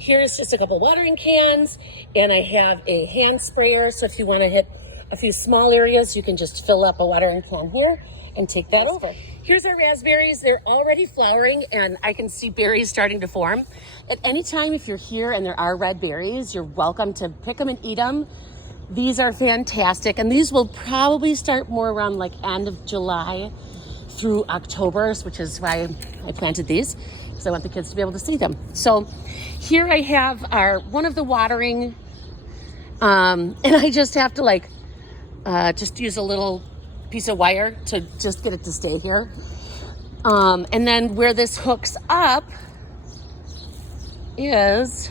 Here's just a couple watering cans, and I have a hand sprayer. So if you want to hit a few small areas, you can just fill up a watering can here and take that over. Here's our raspberries. They're already flowering, and I can see berries starting to form. At any time, if you're here and there are red berries, you're welcome to pick them and eat them. These are fantastic, and these will probably start more around like end of July through October, which is why I planted these, because I want the kids to be able to see them. So here I have one of the watering, and I just have to just use a little piece of wire to just get it to stay here. And then where this hooks up is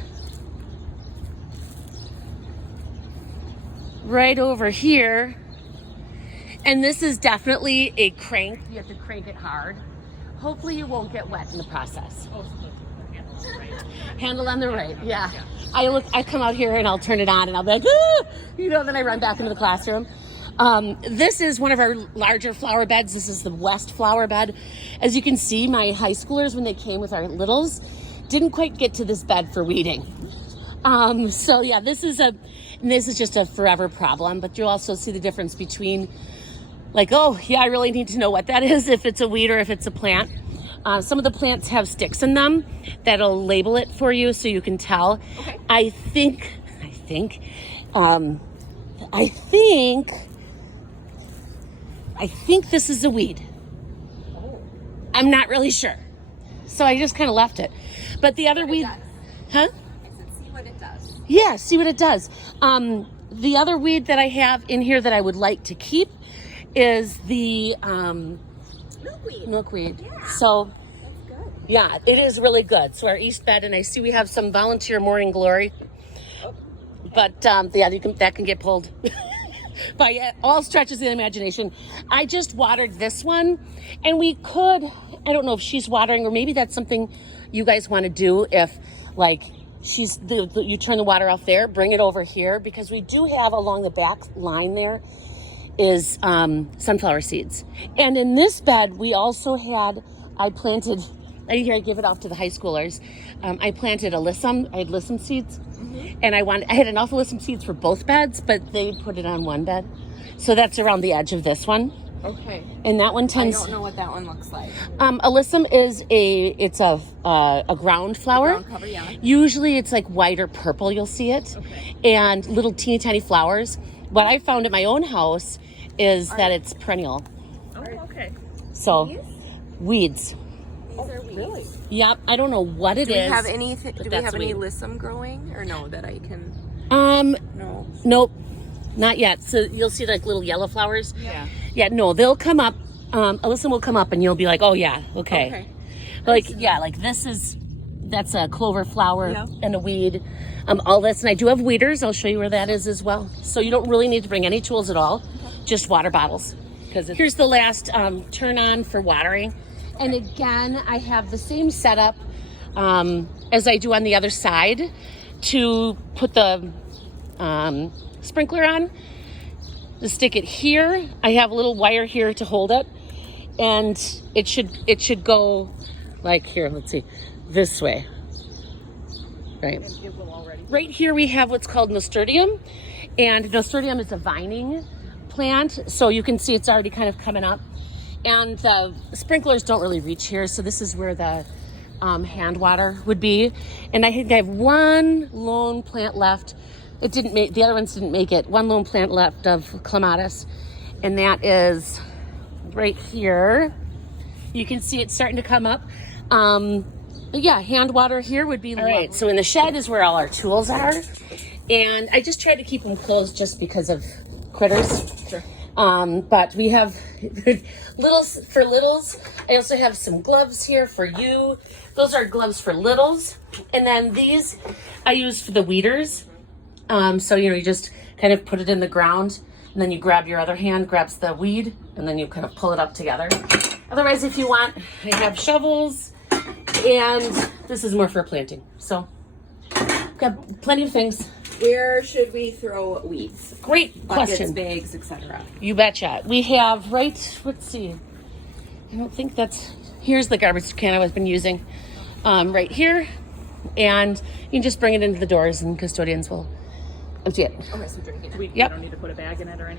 right over here. And this is definitely a crank. You have to crank it hard. Hopefully you won't get wet in the process. Handle on the right, yeah. I come out here and I'll turn it on and I'll be like, ah! Then I run back into the classroom. This is one of our larger flower beds. This is the west flower bed. As you can see, my high schoolers, when they came with our littles, didn't quite get to this bed for weeding. So yeah, this is just a forever problem, but you'll also see the difference between like, oh yeah, I really need to know what that is, if it's a weed or if it's a plant. Some of the plants have sticks in them that'll label it for you so you can tell. Okay. I think this is a weed. Oh. I'm not really sure. So I just kind of left it. But the other weed, huh? I said, see what it does. Yeah, see what it does. The other weed that I have in here that I would like to keep is the milkweed. Yeah. So that's good. Yeah, it is really good. So our east bed, and I see we have some volunteer morning glory. Oh, okay. But that can get pulled by all stretches of the imagination. I just watered this one, and I don't know if she's watering, or maybe that's something you guys want to do. If you turn the water off there, bring it over here, because we do have along the back line there is sunflower seeds. And in this bed, we also I give it off to the high schoolers. I planted alyssum. I had alyssum seeds. Mm-hmm. And I had enough alyssum seeds for both beds, but they put it on one bed. So that's around the edge of this one. Okay. And that one tends... I don't know what that one looks like. Alyssum is a ground flower. Ground cover, yeah. Usually it's like white or purple, you'll see it. Okay. And little teeny tiny flowers. What I found at my own house is that it's perennial. Oh, okay. So, weeds. These are weeds. Really? Yep. I don't know what it is. Do we have any alyssum growing, or no, that I can? No. Nope. Not yet. So you'll see like little yellow flowers. Yeah. Yeah. No, they'll come up. Alyssum will come up, and you'll be like, oh yeah, okay. That's a clover flower and a weed. All this, and I do have weeders. I'll show you where that is as well. So you don't really need to bring any tools at all, just water bottles. Here's the last turn on for watering. And again, I have the same setup as I do on the other side to put the sprinkler on. To stick it here, I have a little wire here to hold it, and it should go like here. Let's see, this way. Right here we have what's called Nasturtium, and Nasturtium is a vining plant, so you can see it's already kind of coming up. And the sprinklers don't really reach here, so this is where the hand water would be. And I think I have one lone plant left. The other ones didn't make it. One lone plant left of clematis, and that is right here. You can see it's starting to come up. But yeah, hand water here would be lovely. All right, so in the shed is where all our tools are. And I just try to keep them closed just because of critters. Sure. But we have littles for littles. I also have some gloves here for you. Those are gloves for littles. And then these I use for the weeders. So, you just kind of put it in the ground, and then you grab your other hand, grabs the weed, and then you kind of pull it up together. Otherwise, if you want, I have shovels. And this is more for planting. So, got plenty of things. Where should we throw weeds? Great question. Buckets, bags, etc. You betcha. We have let's see. I don't think here's the garbage can I've been using. Right here. and you can just bring it into the doors and custodians will empty it. Okay, so drinking it. We Yep. don't need to put a bag in it or anything.